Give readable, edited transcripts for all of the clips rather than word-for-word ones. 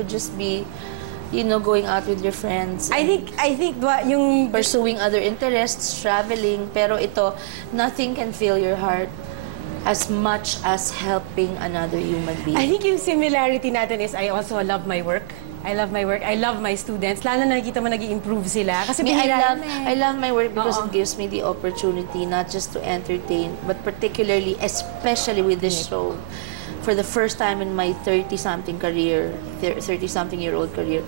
could just be, you know, going out with your friends. I think yung pursuing other interests, traveling. Pero ito, nothing can fill your heart as much as helping another human being. I think yung similarity natin is I also love my work. I love my work. I love my students. Lalo na nakikita mo nag-i-improve sila. Kasi I love my work because it gives me the opportunity not just to entertain, but particularly, especially with this show, for the first time in my 30-something career, 30-something-year-old career,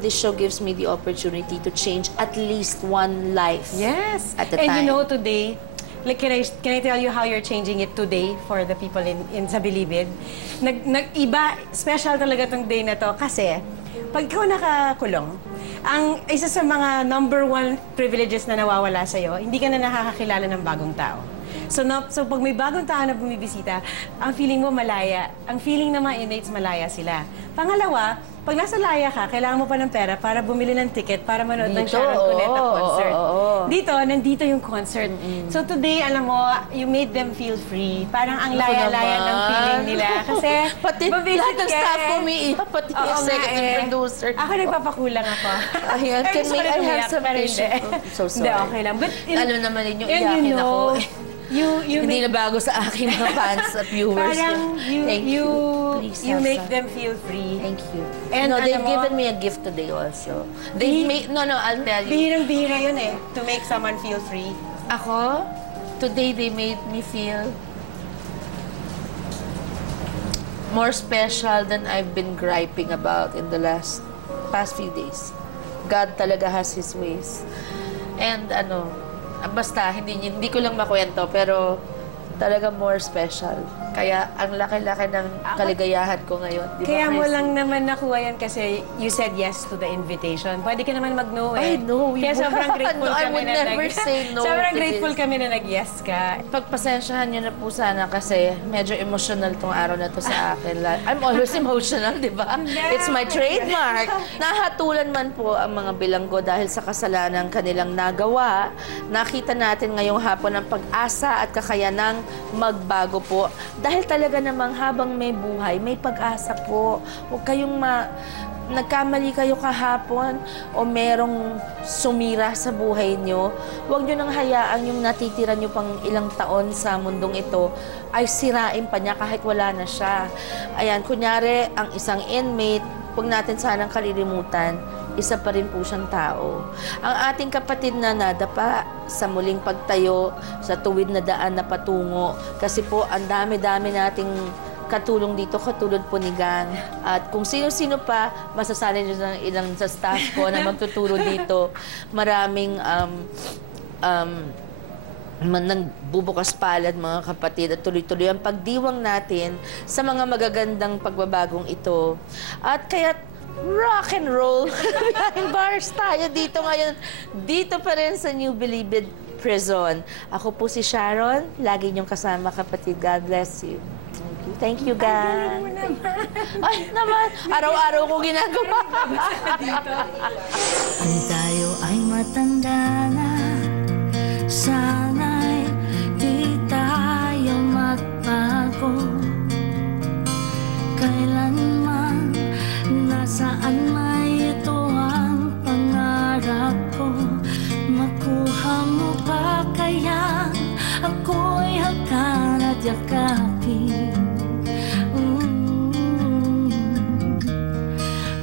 this show gives me the opportunity to change at least one life. Yes. At the and time. You know, today, like, can I tell you how you're changing it today for the people in sa Bilibid? Iba, special talaga tong day na to kasi pag ikaw nakakulong, ang isa sa mga #1 privileges na nawawala sa'yo, hindi ka na nakakakilala ng bagong tao. So pag may bagong tao na bumibisita, ang feeling mo malaya. Ang feeling ng mga inmates, malaya sila. Pangalawa, pag nasa laya ka, kailangan mo pa ng pera para bumili ng ticket para manood ng Sharon Cuneta concert. Dito, nandito yung concert. So today, alam mo, you made them feel free. Parang ang laya-laya ng feeling nila. Kasi, pati lahat ng staff ko umiiyak, pati executive producer. Ako nagpapakulang ako. Ayan, can I have some tissue? So sorry. Hindi, okay lang. But, alam naman ninyo, iyakin ako. Hindi na bago sa aking mga fans at viewers. Parang you make them feel free. Thank you. And they've given me a gift today also. They made, I'll tell you. Bihirang-bihira yun eh, to make someone feel free. Ako, today they made me feel more special than I've been griping about in the past few days. God talaga has His ways. And basta, hindi ko lang makwento, pero talaga more special. Kaya ang laki-laki ng kaligayahan ko ngayon. Di ba, kaya mo lang naman nakuha yan kasi you said yes to the invitation. Pwede ka naman mag-no eh. I know. Kaya sobrang grateful I kami would never say no sobrang to grateful this. kami na nag-yes ka. Pagpasensyahan niyo na po sana kasi medyo emotional tong araw na to sa akin. I'm always emotional, di ba? It's my trademark. Nahatulan man po ang mga bilanggo dahil sa kasalanan kanilang nagawa. Nakita natin ngayong hapon ang pag-asa at kakayanang magbago po. Dahil talaga namang habang may buhay, may pag-asa po. Huwag kayong nagkamali kayo kahapon o merong sumira sa buhay nyo, huwag nyo nang hayaan yung natitira nyo pang ilang taon sa mundong ito ay sirain pa niya kahit wala na siya. Ayan, kunyari, ang isang inmate, huwag natin sanang kalilimutan, isa pa rin po siyang tao. Ang ating kapatid na nadapa sa muling pagtayo, sa tuwid na daan na patungo, kasi po ang dami-dami nating katulong dito, katulad po ni Gang. At kung sino-sino pa, masasanay nyo ng ilang sa staff ko na magtuturo dito. Maraming nagbubukas palad, mga kapatid, at tuloy-tuloy ang pagdiwang natin sa mga magagandang pagbabagong ito. At kaya rock and roll behind bars tayo dito ngayon. Dito pa rin sa New Bilibid Prison. Ako po si Sharon. Lagi niyong kasama, kapatid. God bless you. Thank you, God. Ay, naman. Araw-araw ko ginagawa. Kung tayo ay matanda na, sana'y di tayo magbago. Kailanman, nasaan may ito ang pangarap ko. Makuha mo ba kaya ako'y hakan at yakapin?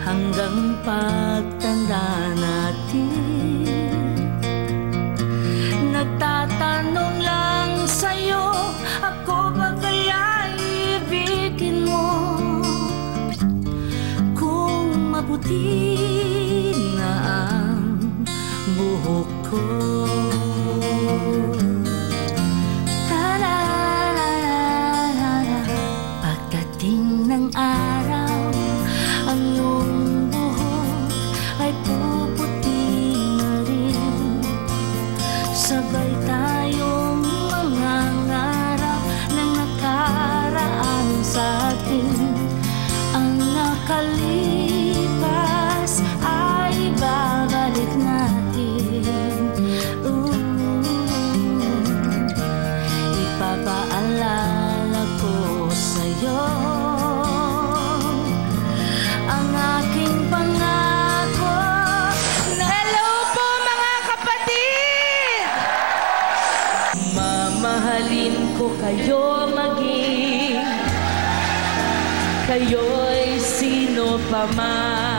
Hanggang pagtanda natin, nagtatanong lang sa'yo, ako ba kaya ibigin mo? Kung mabuti na ang buhok ko. Pagdating ng araw, ang iyong buhok ay puputi na rin. Sabay tayong mangangarap ng nakaraan sa atin. Ang nakalipas aking pangako na Hello po mga kapatid! Mamahalin ko kayo maging kayo'y sino pa man.